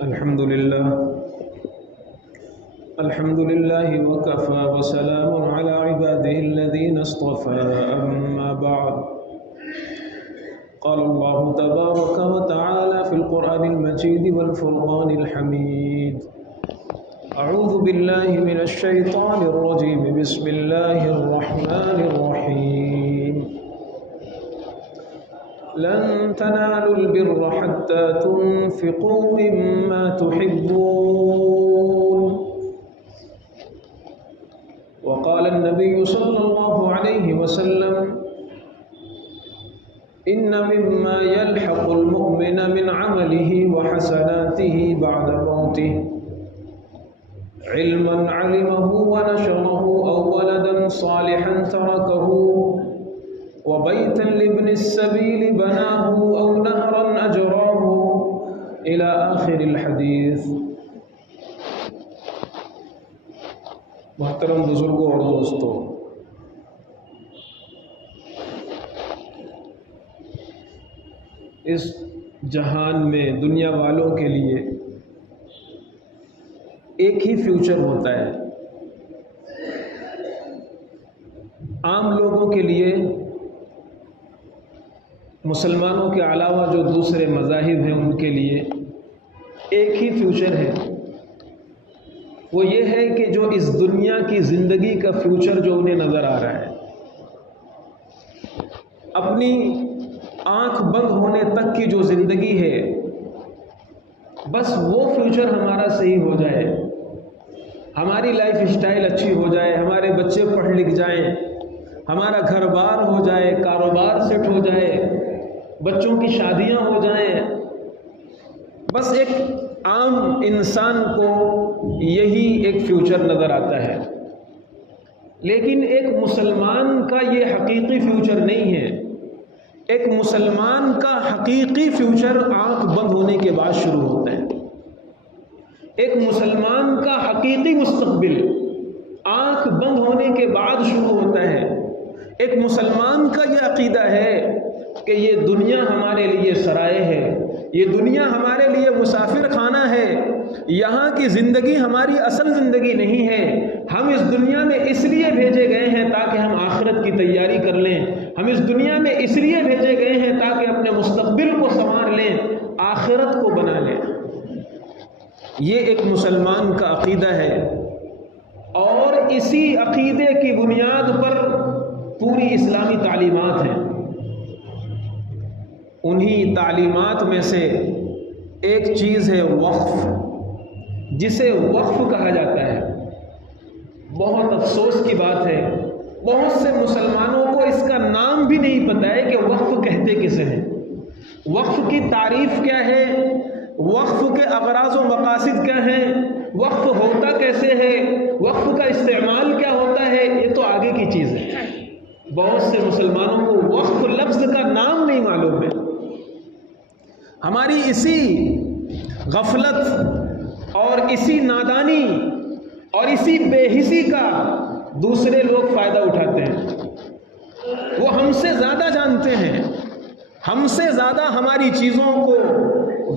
الحمد لله وكفى وسلام على عباده الذين اصطفى أما بعد قال الله تبارك وتعالى في القرآن المجيد والفرقان الحميد أعوذ بالله من الشيطان الرجيم بسم الله الرحمن الرحيم لن تنالوا البر حتى تنفقوا مما تحبون وقال النبي صلى الله عليه وسلم إن مما يلحق المؤمن من عمله وحسناته بعد موته علما علمه ونشره أو ولدا صالحا تركه وبيتا لابن السبيل بناه أو نهرا أجراه إلى آخر الحديث. محترم بزرگوں اور دوستوں، اس جہان میں دنیا والوں کے لیے ایک ہی فیوچر ہوتا ہے. عام لوگوں کے لیے، مسلمانوں کے علاوہ جو دوسرے مذاہب ہیں ان کے لیے ایک ہی فیوچر ہے. وہ یہ ہے کہ جو اس دنیا کی زندگی کا فیوچر جو انہیں نظر آ رہا ہے، اپنی آنکھ بند ہونے تک کی جو زندگی ہے، بس وہ فیوچر ہمارا صحیح ہو جائے، ہماری لائف اسٹائل اچھی ہو جائے، ہمارے بچے پڑھ لکھ جائیں، ہمارا گھر بار ہو جائے، کاروبار سیٹ ہو جائے، بچوں کی شادیاں ہو جائیں. بس ایک عام انسان کو یہی ایک فیوچر نظر آتا ہے. لیکن ایک مسلمان کا یہ حقیقی فیوچر نہیں ہے. ایک مسلمان کا حقیقی فیوچر آنکھ بند ہونے کے بعد شروع ہوتا ہے. ایک مسلمان کا حقیقی مستقبل آنکھ بند ہونے کے بعد شروع ہوتا ہے. ایک مسلمان کا یہ عقیدہ ہے کہ یہ دنیا ہمارے لیے سرائے ہے، یہ دنیا ہمارے لیے مسافر خانہ ہے، یہاں کی زندگی ہماری اصل زندگی نہیں ہے. ہم اس دنیا میں اس لیے بھیجے گئے ہیں تاکہ ہم آخرت کی تیاری کر لیں. ہم اس دنیا میں اس لیے بھیجے گئے ہیں تاکہ اپنے مستقبل کو سنوار لیں، آخرت کو بنا لیں. یہ ایک مسلمان کا عقیدہ ہے، اور اسی عقیدے کی بنیاد پر پوری اسلامی تعلیمات ہیں. انہی تعلیمات میں سے ایک چیز ہے وقف، جسے وقف کہا جاتا ہے. بہت افسوس کی بات ہے، بہت سے مسلمانوں کو اس کا نام بھی نہیں پتہ ہے کہ وقف کہتے کسے ہیں، وقف کی تعریف کیا ہے، وقف کے اغراض و مقاصد کیا ہیں، وقف ہوتا کیسے ہے، وقف کا استعمال کیا ہوتا ہے. یہ تو آگے کی چیز ہے. بہت سے مسلمانوں کو وقف لفظ کا نام نہیں معلوم ہے. ہماری اسی غفلت اور اسی نادانی اور اسی بے حسی کا دوسرے لوگ فائدہ اٹھاتے ہیں. وہ ہم سے زیادہ جانتے ہیں، ہم سے زیادہ ہماری چیزوں کو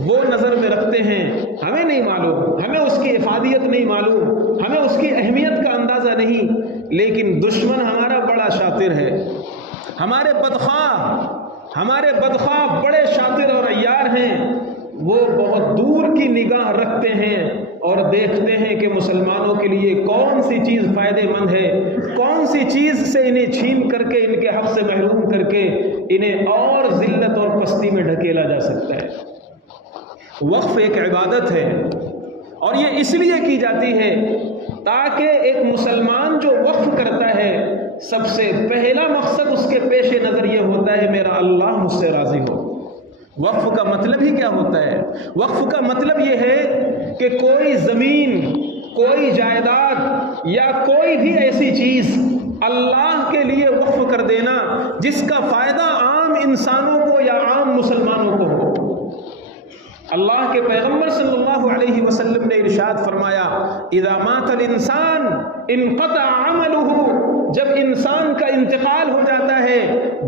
وہ نظر میں رکھتے ہیں. ہمیں نہیں معلوم، ہمیں اس کی افادیت نہیں معلوم، ہمیں اس کی اہمیت کا اندازہ نہیں. لیکن دشمن ہمارا بڑا شاطر ہے. ہمارے بدخواہ بڑے شاطر اور عیار ہیں. وہ بہت دور کی نگاہ رکھتے ہیں اور دیکھتے ہیں کہ مسلمانوں کے لیے کون سی چیز فائدہ مند ہے، کون سی چیز سے انہیں چھین کر کے، ان کے حق سے محروم کر کے انہیں اور ذلت اور پستی میں ڈھکیلا جا سکتا ہے. وقف ایک عبادت ہے، اور یہ اس لیے کی جاتی ہے تاکہ ایک مسلمان جو وقف کرتا ہے، سب سے پہلا مقصد اس کے پیش نظر یہ ہوتا ہے میرا اللہ مجھ سے راضی ہو. وقف کا مطلب ہی کیا ہوتا ہے؟ وقف کا مطلب یہ ہے کہ کوئی زمین، کوئی جائیداد یا کوئی بھی ایسی چیز اللہ کے لیے وقف کر دینا جس کا فائدہ عام انسانوں کو یا عام مسلمانوں کو ہو. اللہ کے پیغمبر صلی اللہ علیہ وسلم نے ارشاد فرمایا، اذا مات الانسان انقطع عملہ، جب انسان کا انتقال ہو جاتا ہے،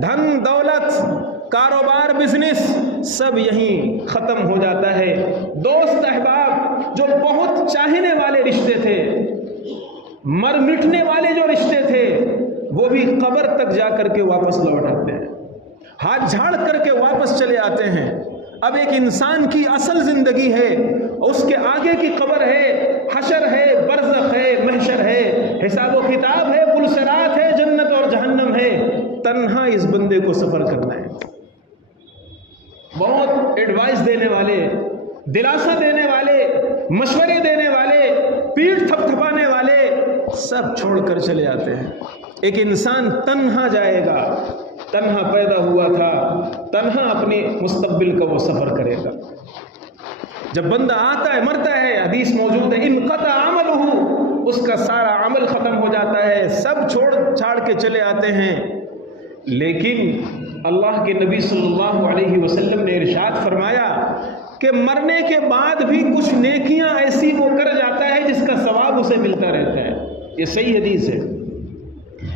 دھن دولت کاروبار، بزنس سب یہیں ختم ہو جاتا ہے۔ دوست احباب جو بہت چاہنے والے رشتے تھے، مر مٹنے والے جو رشتے تھے، وہ بھی قبر تک جا کر کے واپس لوٹ آتے ہیں، ہاتھ جھاڑ کر کے واپس چلے آتے ہیں۔ اب ایک انسان کی اصل زندگی ہے، اس کے آگے کی قبر ہے، حشر ہے، برزخ ہے، محشر ہے، حساب و کتاب ہے، پلسرات ہے، جنت اور جہنم ہے۔ تنہا اس بندے کو سفر کرنا ہے۔ بہت ایڈوائس دینے والے، دلاسا دینے والے، مشورے دینے والے، پیٹھ تھپ تھپانے والے سب چھوڑ کر چلے آتے ہیں۔ ایک انسان تنہا جائے گا، تنہا پیدا ہوا تھا، تنہا اپنے مستقبل کا وہ سفر کرے گا۔ جب بندہ آتا ہے، مرتا ہے، حدیث موجود ہے، انقطع عملہ، اس کا سارا عمل ختم ہو جاتا ہے، سب چھوڑ چھاڑ کے چلے آتے ہیں۔ لیکن اللہ کے نبی صلی اللہ علیہ وسلم نے ارشاد فرمایا کہ مرنے کے بعد بھی کچھ نیکیاں ایسی وہ کر جاتا ہے جس کا ثواب اسے ملتا رہتا ہے۔ یہ صحیح حدیث ہے،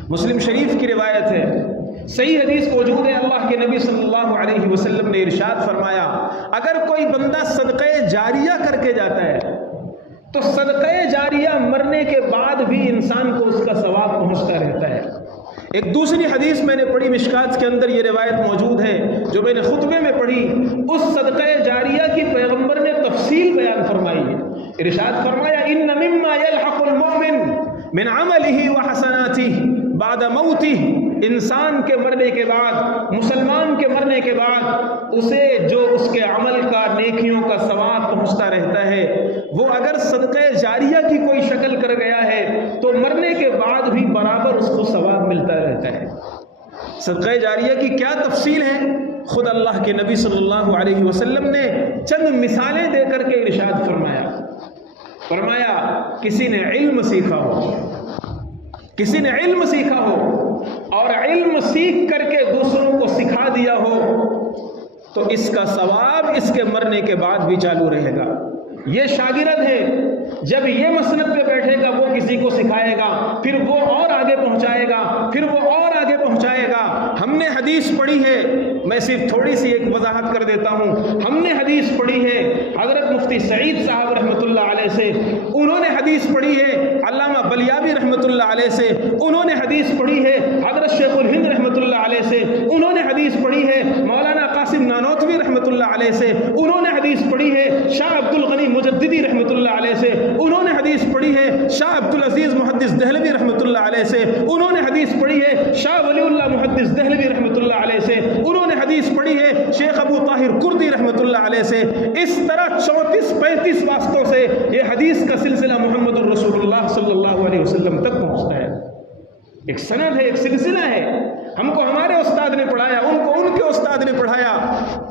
مسلم شریف کی روایت ہے، صحیح حدیث موجود ہے۔ اللہ کے نبی صلی اللہ علیہ وسلم نے ارشاد فرمایا اگر کوئی بندہ صدقہ جاریہ کر کے جاتا ہے تو صدقہ جاریہ مرنے کے بعد بھی انسان کو اس کا ثواب پہنچتا رہتا ہے۔ ایک دوسری حدیث میں نے پڑھی، مشکات کے اندر یہ روایت موجود ہے جو میں نے خطبے میں پڑھی، اس صدقہ جاریہ کی پیغمبر نے تفصیل بیان فرمائی ہے۔ ارشاد فرمایا ان مما يلحق المؤمن من عمله وحسناته بعد موته، انسان کے مرنے کے بعد، مسلمان کے مرنے کے بعد اسے جو اس کے عمل کا، نیکیوں کا ثواب پہنچتا رہتا ہے، وہ اگر صدقہ جاریہ کی کوئی شکل کر گیا ہے تو مرنے کے بعد بھی برابر اس کو ثواب ملتا رہتا ہے۔ صدقہ جاریہ کی کیا تفصیل ہے؟ خود اللہ کے نبی صلی اللہ علیہ وسلم نے چند مثالیں دے کر کے ارشاد فرمایا کسی نے علم سیکھا ہو، کسی نے علم سیکھا ہو اور علم سیکھ کر کے دوسروں کو سکھا دیا ہو تو اس کا ثواب اس کے مرنے کے بعد بھی چالو رہے گا۔ یہ شاگرد ہے، جب یہ مسند پہ بیٹھے گا وہ کسی کو سکھائے گا، پھر وہ اور آگے پہنچائے گا، پھر وہ اور آگے پہنچائے گا۔ ہم نے حدیث پڑھی ہے، میں صرف تھوڑی سی ایک وضاحت کر دیتا ہوں۔ ہم نے حدیث پڑھی ہے حضرت مفتی سعید صاحب رحمۃ اللہ علیہ سے، انہوں نے حدیث پڑھی ہے علامہ بلیابی رحمۃ اللہ علیہ سے، انہوں نے حدیث پڑھی ہے حضرت شیخ الہند رحمۃ اللہ علیہ سے، انہوں نے حدیث پڑھی ہے مولانا قاسم نانوتوی رحمۃ اللہ علیہ سے، انہوں نے حدیث پڑھی ہے شاہ عبد الغنی مجددی رحمۃ اللہ علیہ سے، انہوں نے حدیث پڑھی ہے شاہ عبد العزیز محدث دہلوی رحمۃ اللہ علیہ سے، انہوں نے حدیث پڑھی ہے شاہ ولی اللہ محدث دہلوی رحمۃ اللہ علیہ سے، انہوں نے حدیث پڑھی ہے شیخ ابو طاہر کردی رحمۃ اللہ علیہ سے۔ اس طرح 34-35 واسطوں سے یہ حدیث کا سلسلہ محمد الرسول اللہ صلی اللہ علیہ وسلم تک پہنچتا ہے۔ ایک سند ہے، ایک سلسلہ ہے۔ ہم کو ہمارے استاد نے پڑھایا، ان کو ان کے استاد نے پڑھایا،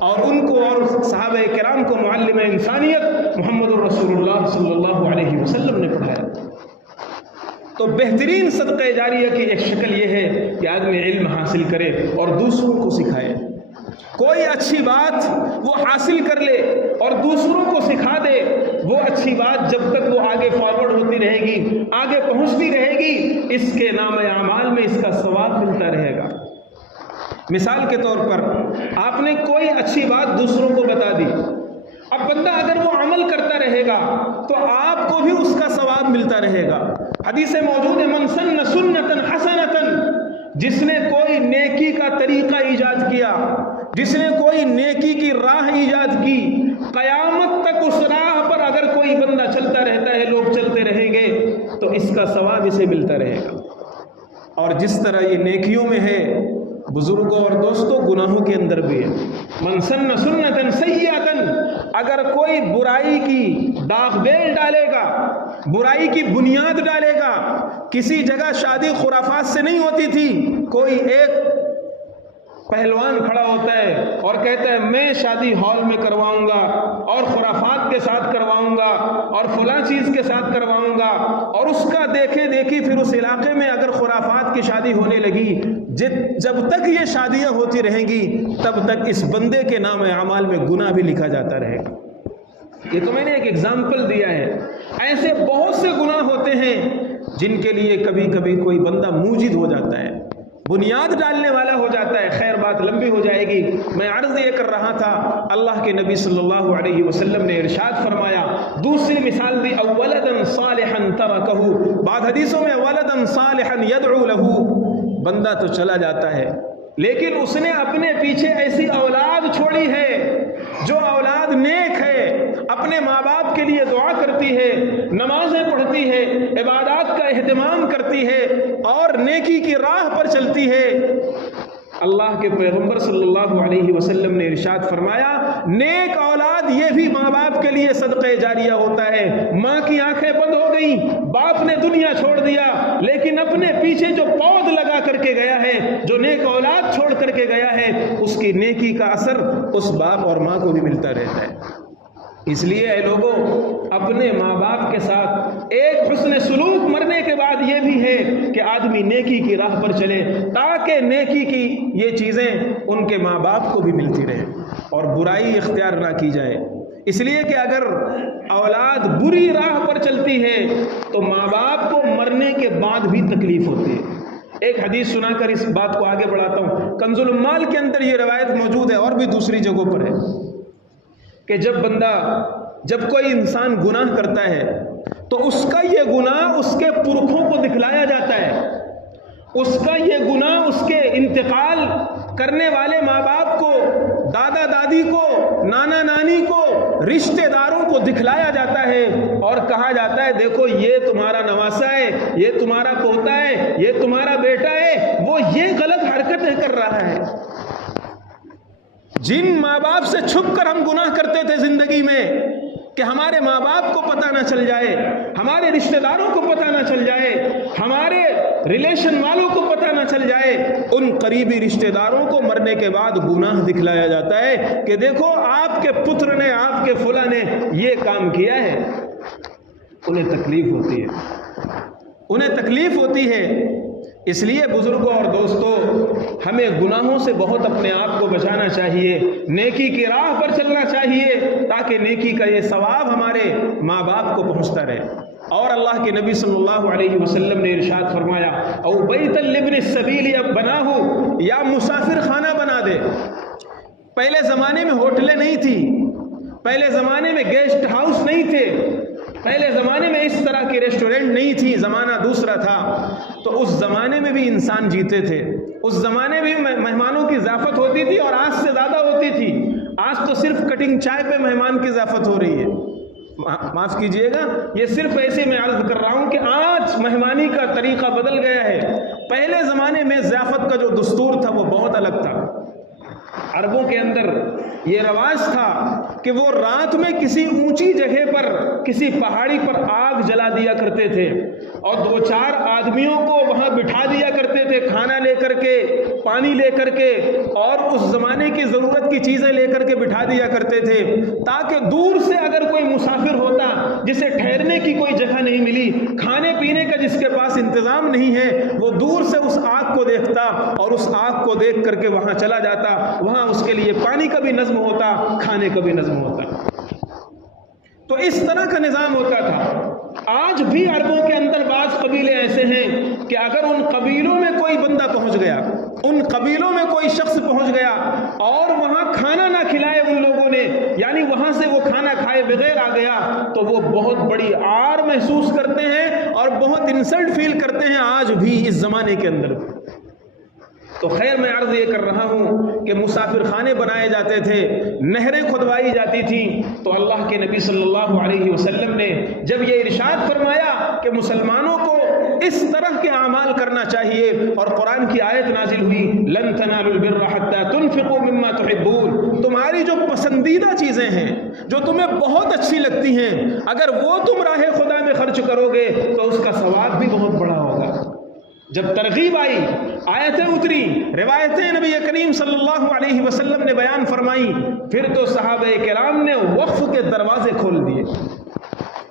اور ان کو اور صحابہ کرام کو معلم انسانیت محمد الرسول اللہ صلی اللہ علیہ وسلم نے پڑھایا۔ تو بہترین صدقہ جاریہ کی ایک شکل یہ ہے کہ آدمی علم حاصل کرے اور دوسروں کو سکھائے۔ کوئی اچھی بات وہ حاصل کر لے اور دوسروں کو سکھا دے، وہ اچھی بات جب تک وہ آگے فارورڈ ہوتی رہے گی، آگے پہنچتی رہے گی، اس کے نام اعمال میں اس کا ثواب ملتا رہے گا۔ مثال کے طور پر آپ نے کوئی اچھی بات دوسروں کو بتا دی، اب بندہ اگر وہ عمل کرتا رہے گا تو آپ کو بھی اس کا ثواب ملتا رہے گا۔ حدیث موجود ہے من سن سنتا حسنتا، جس نے کوئی نیکی کا طریقہ ایجاد کیا، جس نے کوئی نیکی کی راہ ایجاد کی، قیامت تک اس راہ پر اگر کوئی بندہ چلتا رہتا ہے، لوگ چلتے رہیں گے تو اس کا ثواب اسے ملتا رہے گا۔ اور جس طرح یہ نیکیوں میں ہے، بزرگوں اور دوستوں گناہوں کے اندر بھی ہے۔ من سن سنتا سیئتا، اگر کوئی برائی کی داغ بیل ڈالے گا، برائی کی بنیاد ڈالے گا، کسی جگہ شادی خرافات سے نہیں ہوتی تھی، کوئی ایک پہلوان کھڑا ہوتا ہے اور کہتا ہے میں شادی ہال میں کرواؤں گا اور خرافات کے ساتھ کرواؤں گا اور فلاں چیز کے ساتھ کرواؤں گا، اور اس کا دیکھے دیکھی پھر اس علاقے میں اگر خرافات کی شادی ہونے لگی، جب تک یہ شادیاں ہوتی رہیں گی تب تک اس بندے کے نام اعمال میں گناہ بھی لکھا جاتا رہے گا۔ یہ تو میں نے ایک ایگزامپل دیا ہے، ایسے بہت سے گناہ ہوتے ہیں جن کے لیے کبھی کبھی کوئی بندہ موجد ہو جاتا ہے، بنیاد ڈالنے والا ہو جاتا ہے. خیر بات لمبی ہو جائے گی. میں عرض یہ کر رہا تھا اللہ کے نبی صلی اللہ علیہ وسلم نے ارشاد فرمایا, دوسری مثال دی اولدا صالحا ترکہ, بعض حدیثوں میں ولدا صالحا یدعو لہ, بندہ تو چلا جاتا ہے لیکن اس نے اپنے پیچھے ایسی اولاد چھوڑی ہے جو اولاد نیک ہے, اپنے ماں باپ کے لیے دعا کرتی ہے, نمازیں پڑھتی ہے, عبادات کا اہتمام کرتی ہے اور نیکی کی راہ پر چلتی ہے. اللہ کے پیغمبر صلی اللہ علیہ وسلم نے ارشاد فرمایا, نیک اولاد یہ بھی ماں باپ کے لیے صدقہ جاریہ ہوتا ہے. ماں کی آنکھیں بند ہو گئیں, باپ نے دنیا چھوڑ دیا, لیکن اپنے پیچھے جو پود لگا کر کے گیا ہے, جو نیک اولاد چھوڑ کر کے گیا ہے, اس کی نیکی کا اثر اس باپ اور ماں کو بھی ملتا رہتا ہے. اس لیے اے لوگوں, اپنے ماں باپ کے ساتھ ایک حسن سلوک مرنے کے بعد یہ بھی ہے کہ آدمی نیکی کی راہ پر چلے تاکہ نیکی کی یہ چیزیں ان کے ماں باپ کو بھی ملتی رہے اور برائی اختیار نہ کی جائے. اس لیے کہ اگر اولاد بری راہ پر چلتی ہے تو ماں باپ کو مرنے کے بعد بھی تکلیف ہوتی ہے. ایک حدیث سنا کر اس بات کو آگے بڑھاتا ہوں. کنز العمال کے اندر یہ روایت موجود ہے اور بھی دوسری جگہوں پر ہے کہ جب کوئی انسان گناہ کرتا ہے تو اس کا یہ گناہ اس کے پرکھوں کو دکھلایا جاتا ہے, اس کا یہ گناہ اس کے انتقال کرنے والے ماں باپ کو, دادا دادی کو, نانا نانی کو, رشتہ داروں کو دکھلایا جاتا ہے اور کہا جاتا ہے دیکھو یہ تمہارا نواسا ہے, یہ تمہارا پوتا ہے, یہ تمہارا بیٹا ہے, وہ یہ غلط حرکتیں کر رہا ہے. جن ماں باپ سے چھپ کر ہم گناہ کرتے تھے زندگی میں کہ ہمارے ماں باپ کو پتہ نہ چل جائے, ہمارے رشتہ داروں کو پتہ نہ چل جائے, ہمارے ریلیشن والوں کو پتہ نہ چل جائے, ان قریبی رشتہ داروں کو مرنے کے بعد گناہ دکھلایا جاتا ہے کہ دیکھو آپ کے پتر نے, آپ کے فلاں نے یہ کام کیا ہے. انہیں تکلیف ہوتی ہے, انہیں تکلیف ہوتی ہے. اس لیے بزرگوں اور دوستوں, ہمیں گناہوں سے بہت اپنے آپ کو بچانا چاہیے, نیکی کی راہ پر چلنا چاہیے تاکہ نیکی کا یہ ثواب ہمارے ماں باپ کو پہنچتا رہے. اور اللہ کے نبی صلی اللہ علیہ وسلم نے ارشاد فرمایا, او بیت لابن السبیل, اب بنا ہو یا مسافر خانہ بنا دے. پہلے زمانے میں ہوٹلیں نہیں تھی, پہلے زمانے میں گیسٹ ہاؤس نہیں تھے, پہلے زمانے میں اس طرح کی ریسٹورنٹ نہیں تھی, زمانہ دوسرا تھا. تو اس زمانے میں بھی انسان جیتے تھے, اس زمانے میں مہمانوں کی ضیافت ہوتی تھی اور آج سے زیادہ ہوتی تھی. آج تو صرف کٹنگ چائے پہ مہمان کی ضیافت ہو رہی ہے. معاف کیجئے گا, یہ صرف ایسے میں عرض کر رہا ہوں کہ آج مہمانی کا طریقہ بدل گیا ہے. پہلے زمانے میں ضیافت کا جو دستور تھا وہ بہت الگ تھا. عربوں کے اندر یہ رواج تھا کہ وہ رات میں کسی اونچی جگہ پر, کسی پہاڑی پر آگ جلا دیا کرتے تھے اور 2-4 آدمیوں کو وہاں بٹھا دیا کرتے تھے, کھانا لے کر کے, پانی لے کر کے اور اس زمانے کی ضرورت کی چیزیں لے کر کے بٹھا دیا کرتے تھے تاکہ دور سے اگر کوئی مسافر ہوتا جسے ٹھہرنے کی کوئی جگہ نہیں ملی, کھانے پینے کا جس کے پاس انتظام نہیں ہے, وہ دور سے اس آگ کو دیکھتا اور اس آگ کو دیکھ کر کے وہاں چلا جاتا. وہاں اس کے لیے پانی کا بھی نظم ہوتا, کھانے کا بھی نظم ہوتا. تو اس طرح کا نظام ہوتا تھا. آج بھی عربوں کے اندر بعض قبیلے ایسے ہیں کہ اگر ان قبیلوں میں کوئی بندہ پہنچ گیا, ان قبیلوں میں کوئی شخص پہنچ گیا اور وہاں کھانا نہ کھلائے ان لوگوں نے, یعنی وہاں سے وہ کھانا کھائے بغیر آ گیا, تو وہ بہت بڑی عار محسوس کرتے ہیں اور بہت انسلٹ فیل کرتے ہیں آج بھی اس زمانے کے اندر. تو خیر میں عرض یہ کر رہا ہوں کہ مسافر خانے بنائے جاتے تھے, نہریں کھدوائی جاتی تھیں. تو اللہ کے نبی صلی اللہ علیہ وسلم نے جب یہ ارشاد فرمایا کہ مسلمانوں کو اس طرح کے اعمال کرنا چاہیے اور قرآن کی آیت نازل ہوئی, لن تنالوا البر حتى تنفقوا مما تحبون, تمہاری جو پسندیدہ چیزیں ہیں, جو تمہیں بہت اچھی لگتی ہیں, اگر وہ تم راہ خدا میں خرچ کرو گے تو اس کا ثواب بھی بہت بڑا ہوگا. جب ترغیب آئی, آیتیں اتری, روایتیں نبی کریم صلی اللہ علیہ وسلم نے بیان فرمائی, پھر تو صحابہ کرام نے وقف کے دروازے کھول دیے.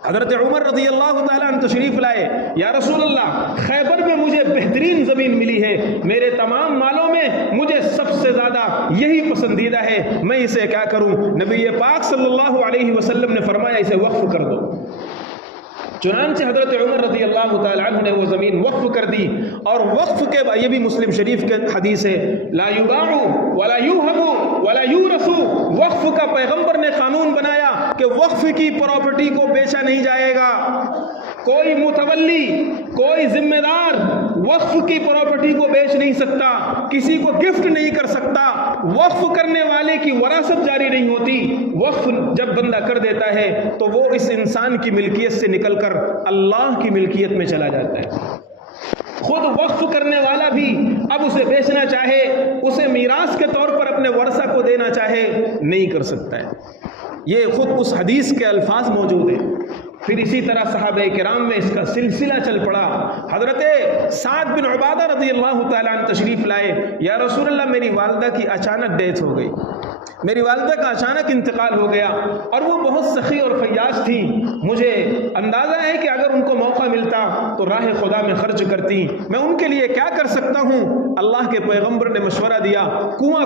حضرت عمر رضی اللہ تعالیٰ عنہ تشریف لائے, یا رسول اللہ خیبر میں مجھے بہترین زمین ملی ہے, میرے تمام مالوں میں مجھے سب سے زیادہ یہی پسندیدہ ہے, میں اسے کیا کروں؟ نبی پاک صلی اللہ علیہ وسلم نے فرمایا اسے وقف کر دو. چنانچہ حضرت عمر رضی اللہ تعالیٰ عنہ نے وہ زمین وقف کر دی، اور وقف کے بعد یہ بھی مسلم شریف کے حدیث ہے، لا یباع ولا یوہب ولا یورث، وقف کا پیغمبر نے قانون بنایا کہ وقف کی پراپرٹی کو بیچا نہیں جائے گا، کوئی متولی، کوئی ذمہ دار وقف کی پراپرٹی کو بیچ نہیں سکتا، کسی کو گفٹ نہیں کر سکتا، وقف کرنے والے کی وراثت جاری نہیں ہوتی۔ وقف جب بندہ کر دیتا ہے تو وہ اس انسان کی ملکیت سے نکل کر اللہ کی ملکیت میں چلا جاتا ہے۔ خود وقف کرنے والا بھی اب اسے بیچنا چاہے، اسے میراث کے طور پر اپنے ورثہ کو دینا چاہے، نہیں کر سکتا ہے۔ یہ خود اس حدیث کے الفاظ موجود ہیں۔ پھر اسی طرح صحابہ کرام میں اس کا سلسلہ چل پڑا۔ حضرت سعد بن عبادہ رضی اللہ تعالیٰ عنہ تشریف لائے، یا رسول اللہ میری والدہ کی اچانک ڈیتھ ہو گئی، میری والدہ کا اچانک انتقال ہو گیا، اور وہ بہت سخی اور فیاض تھی، مجھے اندازہ ہے کہ اگر ان کو موقع ملتا تو راہ خدا میں خرچ کرتی، میں ان کے لیے کیا کر سکتا ہوں؟ اللہ کے پیغمبر نے مشورہ دیا، کنواں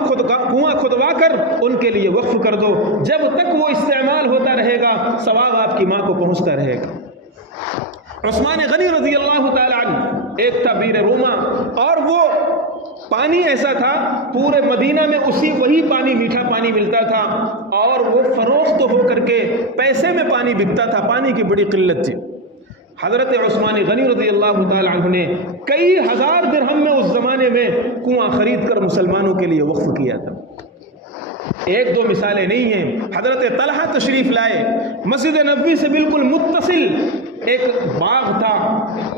کھدوا کر ان کے لیے وقف کر دو، جب تک وہ استعمال ہوتا رہے گا ثواب آپ کی ماں کو پہنچتا رہے گا۔ عثمان غنی رضی اللہ تعالیٰ عنہ ایک تھا بیر روما، اور وہ پانی ایسا تھا پورے مدینہ میں وہی پانی میٹھا پانی ملتا تھا، اور وہ فروخت ہو کر کے پیسے میں پانی بکتا تھا، پانی کی بڑی قلت تھی۔ حضرت عثمان غنی رضی اللہ تعالیٰ عنہ نے کئی ہزار درہم میں اس زمانے میں کنواں خرید کر مسلمانوں کے لیے وقف کیا تھا۔ ایک دو مثالیں نہیں ہیں۔ حضرت طلحہ تشریف لائے، مسجد نبوی سے بالکل متصل ایک باغ تھا،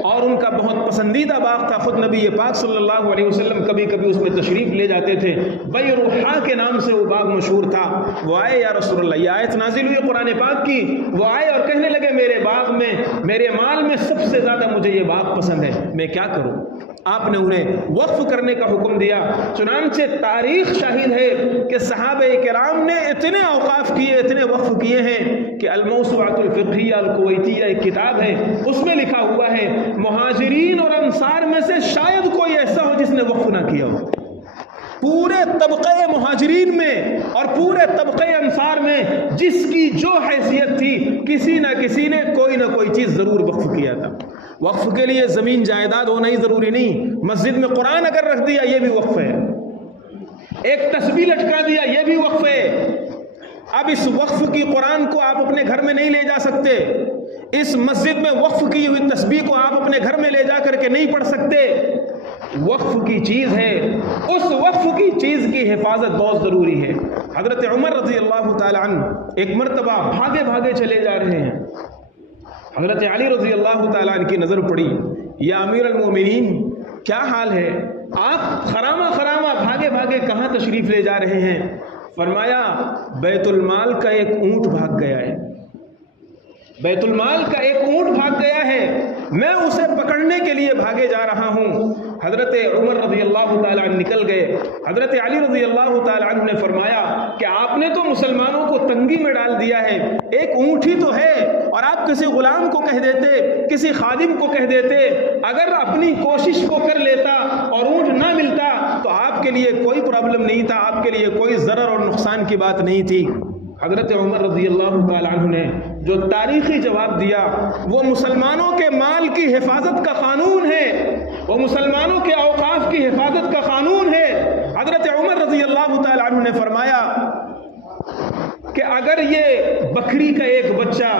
اور ان کا بہت پسندیدہ باغ تھا، خود نبی پاک صلی اللہ علیہ وسلم کبھی کبھی اس میں تشریف لے جاتے تھے، بیروحا کے نام سے وہ باغ مشہور تھا۔ وہ آئے، یا رسول اللہ، یہ آیت نازل ہوئی قرآن پاک کی، وہ آئے اور کہنے لگے میرے باغ میں، میرے مال میں سب سے زیادہ مجھے یہ باغ پسند ہے، میں کیا کروں؟ آپ نے انہیں وقف کرنے کا حکم دیا۔ چنانچہ تاریخ شاہد ہے کہ صحابہ کرام نے اتنے اوقاف کیے، اتنے وقف کیے ہیں کہ الموسوعۃ الفقہیہ الکویتیہ ایک کتاب ہے، اس میں لکھا ہوا ہے مہاجرین اور انصار میں سے شاید کوئی ایسا ہو جس نے وقف نہ کیا ہو۔ پورے طبقے مہاجرین میں اور پورے طبقے انصار میں جس کی جو حیثیت تھی، کسی نہ کسی نے کوئی نہ کوئی چیز ضرور وقف کیا تھا۔ وقف کے لیے زمین جائیداد ہونا ہی ضروری نہیں، مسجد میں قرآن اگر رکھ دیا یہ بھی وقف ہے، ایک تسبیح لٹکا دیا یہ بھی وقف ہے۔ اب اس وقف کی قرآن کو آپ اپنے گھر میں نہیں لے جا سکتے، اس مسجد میں وقف کی ہوئی تسبیح کو آپ اپنے گھر میں لے جا کر کے نہیں پڑھ سکتے۔ وقف کی چیز ہے، اس وقف کی چیز کی حفاظت بہت ضروری ہے۔ حضرت عمر رضی اللہ تعالی عنہ ایک مرتبہ بھاگے بھاگے چلے جا رہے ہیں، حضرت علی رضی اللہ تعالیٰ عنہ کی نظر پڑی، یا امیر المومنین کیا حال ہے؟ آپ خرامہ بھاگے بھاگے کہاں تشریف لے جا رہے ہیں؟ فرمایا بیت المال کا ایک اونٹ بھاگ گیا ہے، بیت المال کا ایک اونٹ بھاگ گیا ہے، میں اسے پکڑنے کے لیے بھاگے جا رہا ہوں۔ حضرت عمر رضی اللہ تعالیٰ عنہ نکل گئے، حضرت علی رضی اللہ تعالیٰ عنہ نے فرمایا کہ آپ نے تو مسلمانوں کو تنگی میں ڈال دیا ہے، ایک اونٹ ہی تو ہے، اور آپ کسی غلام کو کہہ دیتے، کسی خادم کو کہہ دیتے، اگر اپنی کوشش کو کر لیتا اور اونٹ نہ ملتا تو آپ کے لیے کوئی پرابلم نہیں تھا، آپ کے لیے کوئی ضرر اور نقصان کی بات نہیں تھی۔ حضرت عمر رضی اللہ تعالیٰ عنہ نے جو تاریخی جواب دیا وہ مسلمانوں کے مال کی حفاظت کا قانون ہے، وہ مسلمانوں کے اوقاف کی حفاظت کا قانون ہے۔ حضرت عمر رضی اللہ تعالیٰ عنہ نے فرمایا کہ اگر یہ بکری کا ایک بچہ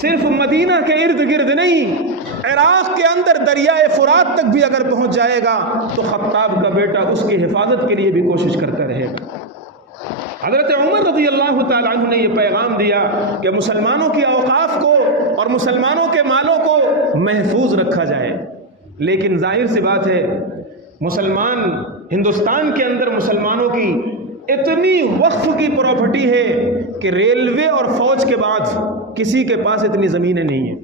صرف مدینہ کے ارد گرد نہیں، عراق کے اندر دریائے فرات تک بھی اگر پہنچ جائے گا تو خطاب کا بیٹا اس کی حفاظت کے لیے بھی کوشش کرتا رہے گا۔ حضرت عمر رضی اللہ تعالیٰ عنہ نے یہ پیغام دیا کہ مسلمانوں کی اوقاف کو اور مسلمانوں کے مالوں کو محفوظ رکھا جائے، لیکن ظاہر سی بات ہے مسلمان ہندوستان کے اندر مسلمانوں کی اتنی وقف کی پراپرٹی ہے کہ ریلوے اور فوج کے بعد کسی کے پاس اتنی زمینیں نہیں ہیں۔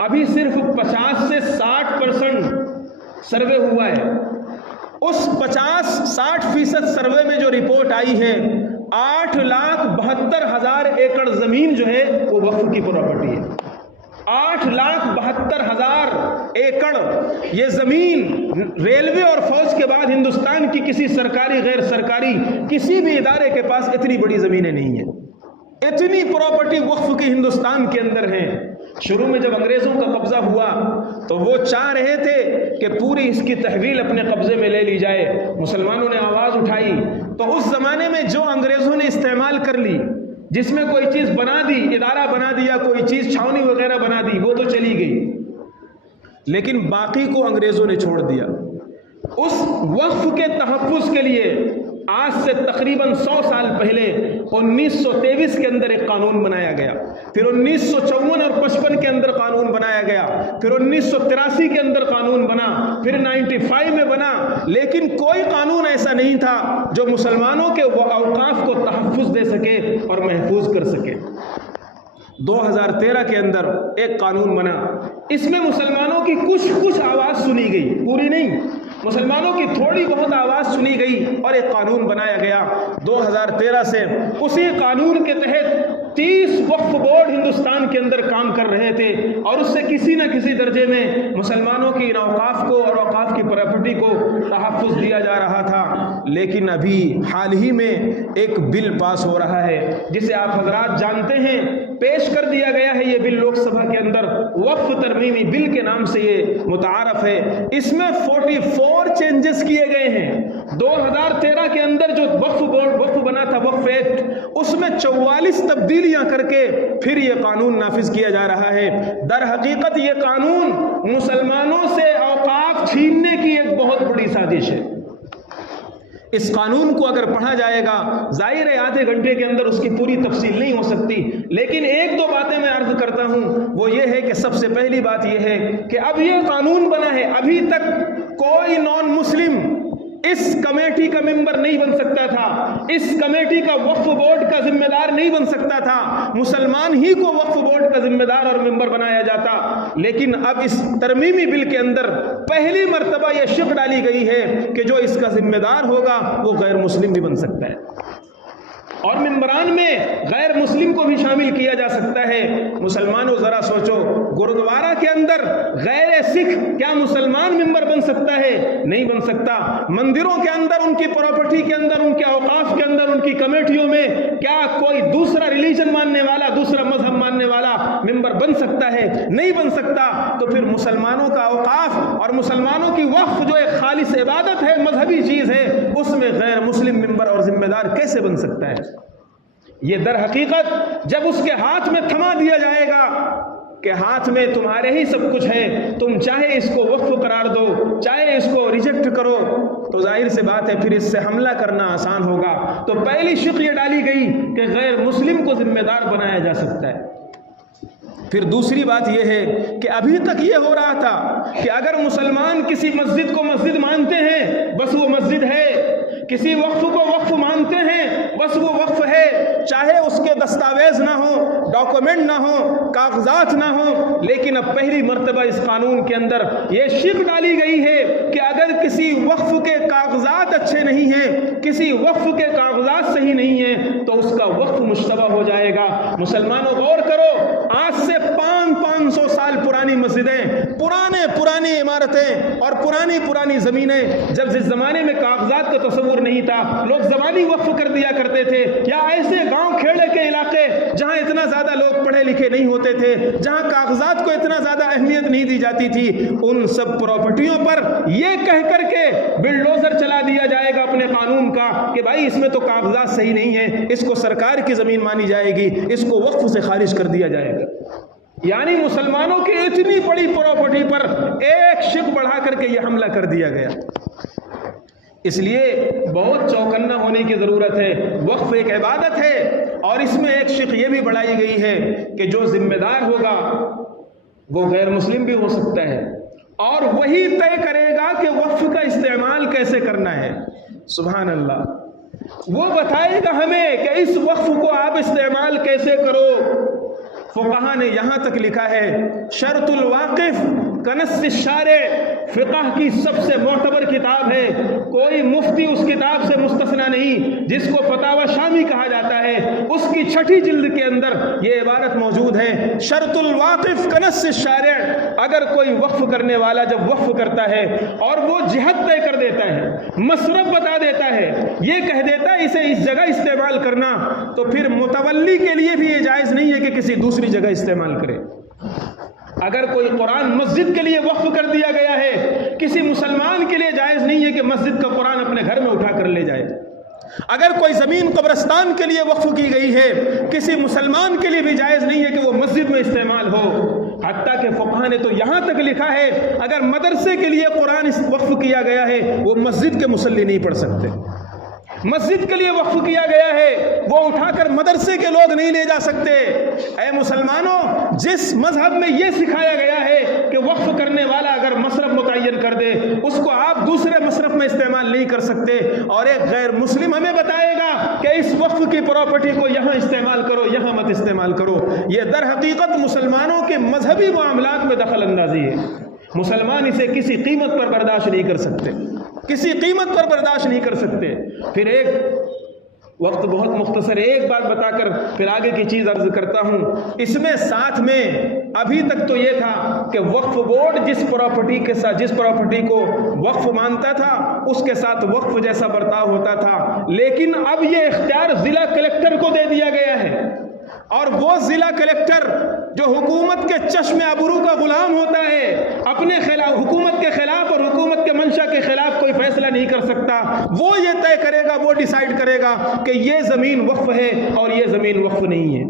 ابھی صرف 50 سے 60% سروے ہوا ہے، اس 50-60% سروے میں جو رپورٹ آئی ہے 8,72,000 ایکڑ زمین جو ہے وہ وقف کی پراپرٹی ہے۔ 8,72,000 ایکڑ یہ زمین ریلوے اور فوج کے بعد ہندوستان کی کسی سرکاری غیر سرکاری کسی بھی ادارے کے پاس اتنی بڑی زمینیں نہیں ہیں، اتنی پراپرٹی وقف کی ہندوستان کے اندر ہیں۔ شروع میں جب انگریزوں کا قبضہ ہوا تو وہ چاہ رہے تھے کہ پوری اس کی تحویل اپنے قبضے میں لے لی جائے. مسلمانوں نے آواز اٹھائی تو اس زمانے میں جو انگریزوں نے استعمال کر لی، جس میں کوئی چیز بنا دی، ادارہ بنا دیا، کوئی چیز چھاونی وغیرہ بنا دی، وہ تو چلی گئی، لیکن باقی کو انگریزوں نے چھوڑ دیا. اس وقف کے تحفظ کے لیے آج سے تقریباً 100 سال پہلے 1923 کے اندر ایک قانون بنایا گیا، پھر 1954 اور 55 کے اندر قانون بنایا گیا، پھر 1983 کے اندر قانون بنا، پھر 95 میں بنا، لیکن کوئی قانون ایسا نہیں تھا جو مسلمانوں کے اوقاف کو تحفظ دے سکے اور محفوظ کر سکے. 2013 کے اندر ایک قانون بنا، اس میں مسلمانوں کی کچھ آواز سنی گئی، پوری نہیں، مسلمانوں کی تھوڑی بہت آواز سنی گئی اور ایک قانون بنایا گیا 2013 سے. اسی قانون کے تحت 30 وقف بورڈ ہندوستان کے اندر کام کر رہے تھے اور اس سے کسی نہ کسی درجے میں مسلمانوں کی ان اوقاف کو اور اوقاف کی پراپرٹی کو تحفظ دیا جا رہا تھا. لیکن ابھی حال ہی میں ایک بل پاس ہو رہا ہے جسے آپ حضرات جانتے ہیں، پیش کر دیا گیا ہے یہ بل لوک سبھا کے اندر، وقف ترمیمی بل کے نام سے یہ متعارف ہے. اس میں 44 چینجز کیے گئے ہیں. 2013 کے اندر جو وقف بنا تھا، وقف ایکٹ، اس میں 44 تبدیلیاں کر کے پھر یہ قانون نافذ کیا جا رہا ہے. در حقیقت یہ قانون مسلمانوں سے اوقاف چھیننے کی ایک بہت بڑی سازش ہے. اس قانون کو اگر پڑھا جائے گا، ظاہر ہے آدھے گھنٹے کے اندر اس کی پوری تفصیل نہیں ہو سکتی، لیکن ایک دو باتیں میں عرض کرتا ہوں. وہ یہ ہے کہ سب سے پہلی بات یہ ہے کہ اب یہ قانون بنا ہے، ابھی تک کوئی نان مسلم اس کمیٹی کا ممبر نہیں بن سکتا تھا، اس کمیٹی کا وقف بورڈ کا ذمہ دار نہیں بن سکتا تھا، مسلمان ہی کو وقف بورڈ کا ذمہ دار اور ممبر بنایا جاتا. لیکن اب اس ترمیمی بل کے اندر پہلی مرتبہ یہ شق ڈالی گئی ہے کہ جو اس کا ذمہ دار ہوگا وہ غیر مسلم بھی بن سکتا ہے، اور ممبران میں غیر مسلم کو بھی شامل کیا جا سکتا ہے. مسلمانوں ذرا سوچو، گرودوارہ کے اندر غیر سکھ کیا مسلمان ممبر بن سکتا ہے؟ نہیں بن سکتا. مندروں کے اندر، ان کی پراپرٹی کے اندر، ان کے اوقاف کے اندر، ان کی کمیٹیوں میں کیا کوئی دوسرا ریلیجن ماننے والا، دوسرا مذہب ماننے والا ممبر بن سکتا ہے؟ نہیں بن سکتا. تو پھر مسلمانوں کا اوقاف اور مسلمانوں کی وقف جو ایک خالص عبادت ہے، مذہبی چیز ہے، اس میں غیر مسلم ممبر اور ذمہ دار کیسے بن سکتا ہے؟ یہ در حقیقت جب اس کے ہاتھ میں تھما دیا جائے گا کہ ہاتھ میں تمہارے ہی سب کچھ ہے، تم چاہے اس کو وقف قرار دو، چاہے اس کو ریجیکٹ کرو، تو ظاہر سی بات ہے پھر اس سے حملہ کرنا آسان ہوگا. تو پہلی شق یہ ڈالی گئی کہ غیر مسلم کو ذمہ دار بنایا جا سکتا ہے. پھر دوسری بات یہ ہے کہ ابھی تک یہ ہو رہا تھا کہ اگر مسلمان کسی مسجد کو مسجد مانتے ہیں بس وہ مسجد ہے، کسی وقف کو وقف مانتے ہیں بس وہ وقف ہے، چاہے اس کے دستاویز نہ ہو، ڈاکومنٹ نہ ہو، کاغذات نہ ہو. لیکن اب پہلی مرتبہ اس قانون کے اندر یہ شق ڈالی گئی ہے کہ اگر کسی وقف کے کاغذات اچھے نہیں ہیں، کسی وقف کے کاغذات صحیح نہیں ہیں، تو اس کا وقف مشتبہ ہو جائے گا. مسلمانوں غور کرو، آج سے 500 سال پرانی مسجدیں، پرانی عمارتیں اور پرانی زمینیں، جب جس زمانے میں کاغذات کا تصور نہیں تھا، لوگ زبانی وقف کر دیا کرتے تھے، یا ایسے گاؤں کھیڑے کے علاقے جہاں اتنا زیادہ لوگ پڑھے لکھے نہیں ہوتے تھے، جہاں کاغذات کو اتنا زیادہ اہمیت نہیں دی جاتی تھی، ان سب پراپرٹیوں پر یہ کہہ کر کے بلڈوزر چلا دیا جائے گا اپنے قانون کا کہ بھائی اس میں تو کاغذات صحیح نہیں ہیں، اس کو سرکار کی زمین مانی جائے گی، اس کو وقف سے خارج کر دیا جائے گا. یعنی مسلمانوں کی اتنی بڑی پراپرٹی پر ایک شق بڑھا کر کے یہ حملہ کر دیا گیا. اس لیے بہت چوکنا ہونے کی ضرورت ہے. وقف ایک عبادت ہے اور اس میں ایک شق یہ بھی بڑھائی گئی ہے کہ جو ذمہ دار ہوگا وہ غیر مسلم بھی ہو سکتا ہے اور وہی طے کرے گا کہ وقف کا استعمال کیسے کرنا ہے. سبحان اللہ. وہ بتائے گا ہمیں کہ اس وقف کو آپ استعمال کیسے کرو. فقہا نے یہاں تک لکھا ہے، شرط الواقف کنس الشارع فقہ کی سب سے معتبر کتاب ہے، کوئی مفتی اس کتاب سے مستثنا نہیں، جس کو فتاوی شامی کہا جاتا ہے. اس کی 6 جلد کے اندر یہ عبارت موجود ہے، شرط الواقف کنس الشارع. اگر کوئی وقف کرنے والا جب وقف کرتا ہے اور وہ جہت طے کر دیتا ہے، مصرف بتا دیتا ہے، یہ کہہ دیتا ہے اسے اس جگہ استعمال کرنا، تو پھر متولی کے لیے بھی یہ جائز نہیں ہے کہ کسی دوسری جگہ استعمال کرے. اگر کوئی قرآن مسجد کے لیے وقف کر دیا گیا ہے، کسی مسلمان کے لیے جائز نہیں ہے کہ مسجد کا قرآن اپنے گھر میں اٹھا کر لے جائے۔ اگر کوئی زمین قبرستان کے لیے وقف کی گئی ہے، کسی مسلمان کے لیے بھی جائز نہیں ہے کہ وہ مسجد میں استعمال ہو۔ حتیٰ کہ فقہ نے تو یہاں تک لکھا ہے اگر مدرسے کے لیے قرآن وقف کیا گیا ہے، وہ مسجد کے مصلی نہیں پڑھ سکتے۔ مسجد کے لیے وقف کیا گیا ہے، وہ اٹھا کر مدرسے کے لوگ نہیں لے جا سکتے۔ اے مسلمانوں، جس مذہب میں یہ سکھایا گیا ہے کہ وقف کرنے والا اگر مصرف متعین کر دے، اس کو آپ دوسرے مصرف میں استعمال نہیں کر سکتے، اور ایک غیر مسلم ہمیں بتائے گا کہ اس وقف کی پراپرٹی کو یہاں استعمال کرو، یہاں مت استعمال کرو، یہ در حقیقت مسلمانوں کے مذہبی معاملات میں دخل اندازی ہے۔ مسلمان اسے کسی قیمت پر برداشت نہیں کر سکتے، کسی قیمت پر برداشت نہیں کر سکتے۔ پھر ایک وقت بہت مختصر ایک بات بتا کر پھر آگے کی چیز عرض کرتا ہوں۔ اس میں ساتھ میں ابھی تک تو یہ تھا کہ وقف بورڈ جس پراپرٹی کو وقف مانتا تھا اس کے ساتھ وقف جیسا برتاؤ ہوتا تھا، لیکن اب یہ اختیار ضلع کلکٹر کو دے دیا گیا ہے، اور وہ ضلع کلکٹر جو حکومت کے چشم ابرو کا غلام ہوتا ہے، اپنے خلاف حکومت کے خلاف اور حکومت کے منشا کے خلاف کوئی فیصلہ نہیں کر سکتا۔ وہ یہ طے کرے گا، وہ ڈیسائیڈ کرے گا کہ یہ زمین وقف ہے اور یہ زمین وقف نہیں ہے۔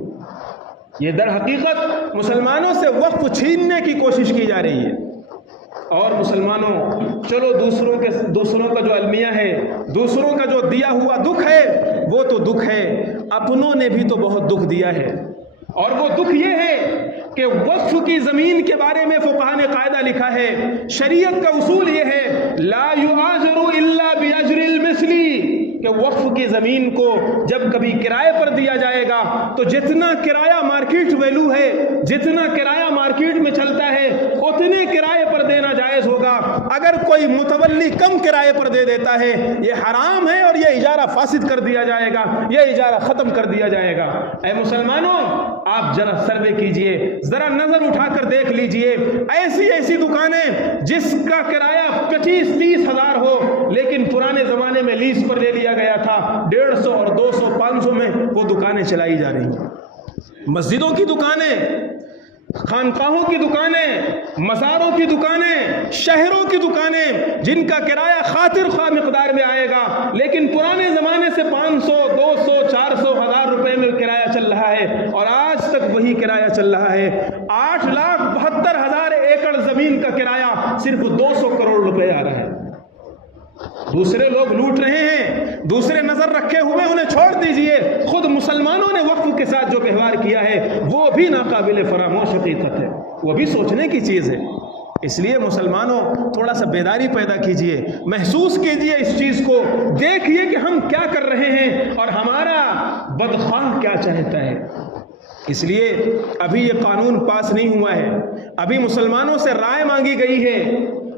یہ در حقیقت مسلمانوں سے وقف چھیننے کی کوشش کی جا رہی ہے۔ اور مسلمانوں، چلو دوسروں کا جو المیہ ہے، دوسروں کا جو دیا ہوا دکھ ہے وہ تو دکھ ہے، اپنوں نے بھی تو بہت دکھ دیا ہے، اور وہ دکھ یہ ہے کہ وقف کی زمین کے بارے میں فقہا نے قاعدہ لکھا ہے، شریعت کا اصول یہ ہے لا یؤاجر الا باجر المثلی، کہ وقف کی زمین کو جب کبھی کرائے پر دیا جائے گا تو جتنا کرایہ مارکیٹ ویلو ہے، جتنا کرایہ مارکیٹ میں چلتا ہے اتنے کرائے پر دینا جائز ہوگا۔ اگر کوئی متولی کم کرائے پر دے دیتا ہے یہ حرام ہے، اور یہ اجارہ فاسد کر دیا جائے گا، یہ اجارہ ختم کر دیا جائے گا۔ اے مسلمانوں، آپ ذرا سروے کیجئے، ذرا نظر اٹھا کر دیکھ لیجئے، ایسی دکانیں جس کا کرایہ 25-30 ہزار ہو لیکن پرانے زمانے میں لیز پر لے لیا گیا تھا، 150 اور 200 500 میں وہ دکانیں چلائی جا رہی ہیں۔ مسجدوں کی دکانیں، خانقاہوں کی دکانیں، مزاروں کی دکانیں، شہروں کی دکانیں، جن کا کرایہ خاطر خواہ مقدار میں آئے گا لیکن پرانے زمانے سے 500 200 400 ہزار روپے میں کرایہ چل رہا ہے، اور آج تک وہی کرایہ چل رہا ہے۔ 8,72,000 ایکڑ زمین کا کرایہ صرف 200 کروڑ روپے آ رہا ہے۔ دوسرے لوگ لوٹ رہے ہیں، دوسرے نظر رکھے ہوئے، انہیں چھوڑ دیجئے۔ خود مسلمانوں نے وقف کے ساتھ جو ویوہار کیا ہے وہ بھی ناقابل فراموش حقیقت ہے، وہ بھی سوچنے کی چیز ہے۔ اس لیے مسلمانوں، تھوڑا سا بیداری پیدا کیجئے، محسوس کیجئے اس چیز کو، دیکھیے کہ ہم کیا کر رہے ہیں اور ہمارا بدخواہ کیا چاہتا ہے۔ اس لیے ابھی یہ قانون پاس نہیں ہوا ہے، ابھی مسلمانوں سے رائے مانگی گئی ہے،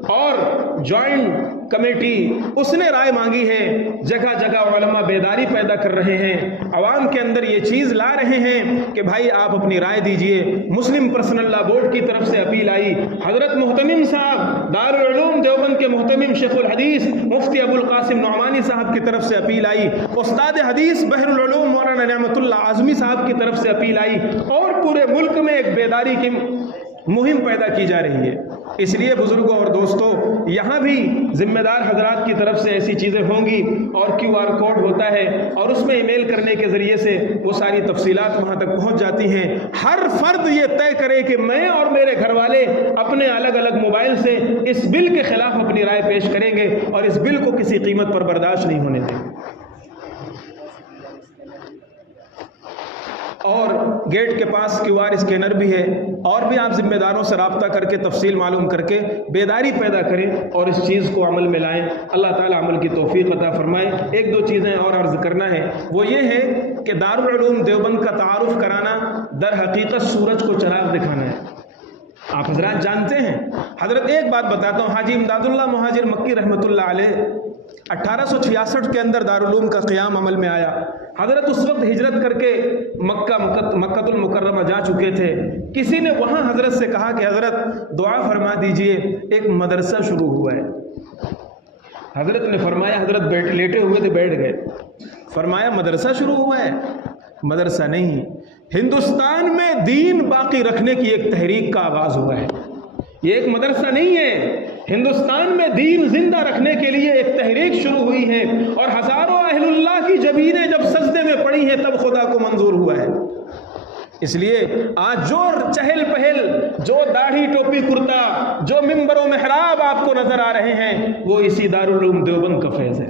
اور جوائنٹ کمیٹی اس نے رائے مانگی ہے، جگہ جگہ علماء بیداری پیدا کر رہے ہیں، عوام کے اندر یہ چیز لا رہے ہیں کہ بھائی آپ اپنی رائے دیجئے۔ مسلم پرسنل لا بورڈ کی طرف سے اپیل آئی، حضرت محتمم صاحب دارالعلوم دیوبند کے محتمم شیخ الحدیث مفتی ابو القاسم نعمانی صاحب کی طرف سے اپیل آئی، استاد حدیث بحر العلوم مولانا نعمت اللہ اعظمی صاحب کی طرف سے اپیل آئی، اور پورے ملک میں ایک بیداری کی مہم پیدا کی جا رہی ہے۔ اس لیے بزرگوں اور دوستوں، یہاں بھی ذمہ دار حضرات کی طرف سے ایسی چیزیں ہوں گی، اور QR کوڈ ہوتا ہے اور اس میں ای میل کرنے کے ذریعے سے وہ ساری تفصیلات وہاں تک پہنچ جاتی ہیں۔ ہر فرد یہ طے کرے کہ میں اور میرے گھر والے اپنے الگ الگ موبائل سے اس بل کے خلاف اپنی رائے پیش کریں گے، اور اس بل کو کسی قیمت پر برداشت نہیں ہونے دیں گے۔ اور گیٹ کے پاس QR اسکینر بھی ہے، اور بھی آپ ذمہ داروں سے رابطہ کر کے تفصیل معلوم کر کے بیداری پیدا کریں اور اس چیز کو عمل میں لائیں۔ اللہ تعالیٰ عمل کی توفیق عطا فرمائے۔ ایک دو چیزیں اور عرض کرنا ہے، وہ یہ ہے کہ دارالعلوم دیوبند کا تعارف کرانا در حقیقت سورج کو چراغ دکھانا ہے۔ آپ حضرات جانتے ہیں، حضرت ایک بات بتاتا ہوں، حاجی امداد اللہ مہاجر مکی رحمۃ اللہ علیہ 1866 کے اندر دارالعلوم کا قیام عمل میں آیا۔ حضرت اس وقت ہجرت کر کے مکہ المکرمہ جا چکے تھے۔ کسی نے وہاں حضرت سے کہا کہ حضرت دعا فرما دیجئے، ایک مدرسہ شروع ہوا ہے۔ حضرت نے فرمایا، حضرت لیٹے ہوئے تھے، بیٹھ گئے، فرمایا مدرسہ شروع ہوا ہے؟ مدرسہ نہیں، ہندوستان میں دین باقی رکھنے کی ایک تحریک کا آغاز ہوا ہے. یہ ایک مدرسہ نہیں ہے. ہندوستان میں دین زندہ رکھنے کے لیے ایک تحریک شروع ہوئی ہے اور ہزاروں اہل اللہ کی جبینیں جب سجدے میں پڑی ہیں تب خدا کو منظور ہوا ہے. اس لیے آج جو چہل پہل، جو داڑھی ٹوپی کرتا، جو منبر و محراب آپ کو نظر آ رہے ہیں، وہ اسی دارالعلوم دیوبند کا فیض ہے.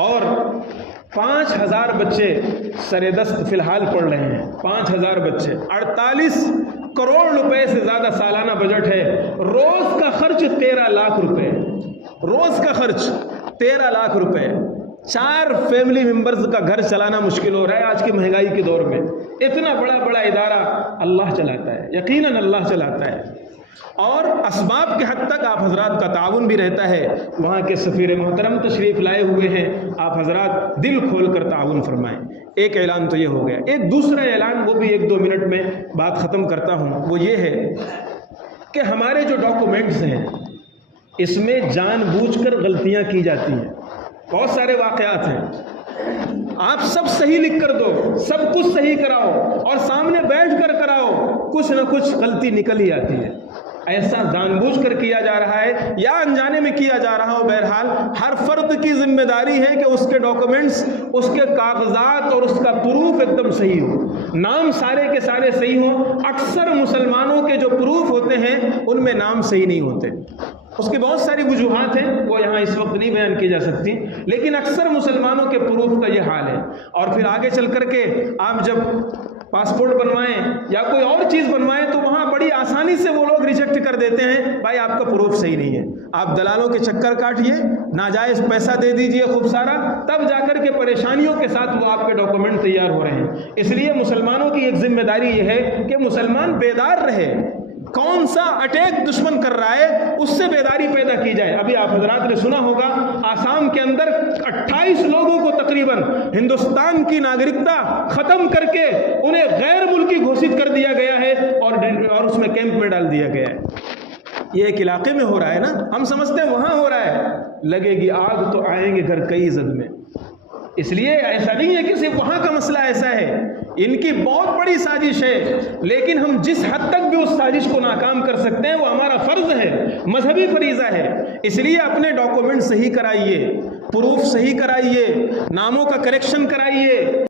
اور 5000 بچے سر دست فی الحال پڑھ رہے ہیں. 5000 بچے، 48 کروڑ روپے سے زیادہ سالانہ بجٹ ہے. روز کا خرچ 13 لاکھ روپے. روز کا خرچ 13 لاکھ روپے. 4 فیملی ممبرز کا گھر چلانا مشکل ہو رہا ہے آج کی مہنگائی کے دور میں. اتنا بڑا ادارہ اللہ چلاتا ہے، یقیناً اللہ چلاتا ہے. اور اسباب کے حد تک آپ حضرات کا تعاون بھی رہتا ہے. وہاں کے سفیر محترم تشریف لائے ہوئے ہیں، آپ حضرات دل کھول کر تعاون فرمائیں. ایک اعلان تو یہ ہو گیا. ایک دوسرا اعلان، وہ بھی 1-2 منٹ میں بات ختم کرتا ہوں. وہ یہ ہے کہ ہمارے جو ڈاکومنٹس ہیں اس میں جان بوجھ کر غلطیاں کی جاتی ہیں. بہت سارے واقعات ہیں. آپ سب صحیح لکھ کر دو، سب کچھ صحیح کراؤ اور سامنے بیٹھ کر کراؤ، کچھ نہ کچھ غلطی نکل ہی آتی ہے. ایسا جان بوجھ کر کیا جا رہا ہے یا انجانے میں کیا جا رہا ہو، بہرحال ہر فرد کی ذمہ داری ہے کہ اس کے ڈاکومنٹس، اس کے کاغذات اور اس کا پروف ایک دم صحیح ہو، نام سارے کے سارے صحیح ہوں. اکثر مسلمانوں کے جو پروف ہوتے ہیں ان میں نام صحیح نہیں ہوتے. اس کی بہت ساری وجوہات ہیں، وہ یہاں اس وقت نہیں بیان کی جا سکتی، لیکن اکثر مسلمانوں کے پروف کا یہ حال ہے. اور پھر آگے چل کر کے آپ جب پاسپورٹ بنوائیں یا کوئی اور چیز بنوائیں تو وہاں بڑی آسانی سے وہ لوگ ریجیکٹ کر دیتے ہیں، بھائی آپ کا پروف صحیح نہیں ہے. آپ دلالوں کے چکر کاٹیے، ناجائز پیسہ دے دیجئے خوب سارا، تب جا کر کے پریشانیوں کے ساتھ وہ آپ کے ڈاکومنٹ تیار ہو رہے ہیں. اس لیے مسلمانوں کی ایک ذمہ داری یہ ہے کہ مسلمان بیدار رہے. کون سا اٹیک دشمن کر رہا ہے اس سے بیداری پیدا کی جائے. ابھی آپ حضرات نے سنا ہوگا آسام کے اندر 28 لوگوں کو تقریباً ہندوستان کی ناگرکتا ختم کر کے انہیں غیر ملکی گھوشت کر دیا گیا ہے اور اس میں کیمپ میں ڈال دیا گیا ہے. یہ ایک علاقے میں ہو رہا ہے نا، ہم سمجھتے ہیں وہاں ہو رہا ہے. لگے گی آگ تو آئیں گے گھر کئی زد میں. اس لیے ایسا نہیں ہے کہ صرف وہاں کا مسئلہ ایسا ہے، ان کی بہت بڑی سازش ہے. لیکن ہم جس حد تک بھی اس سازش کو ناکام کر سکتے ہیں وہ ہمارا فرض ہے، مذہبی فریضہ ہے. اس لیے اپنے ڈاکومنٹ صحیح کرائیے، پروف صحیح کرائیے، ناموں کا کریکشن کرائیے.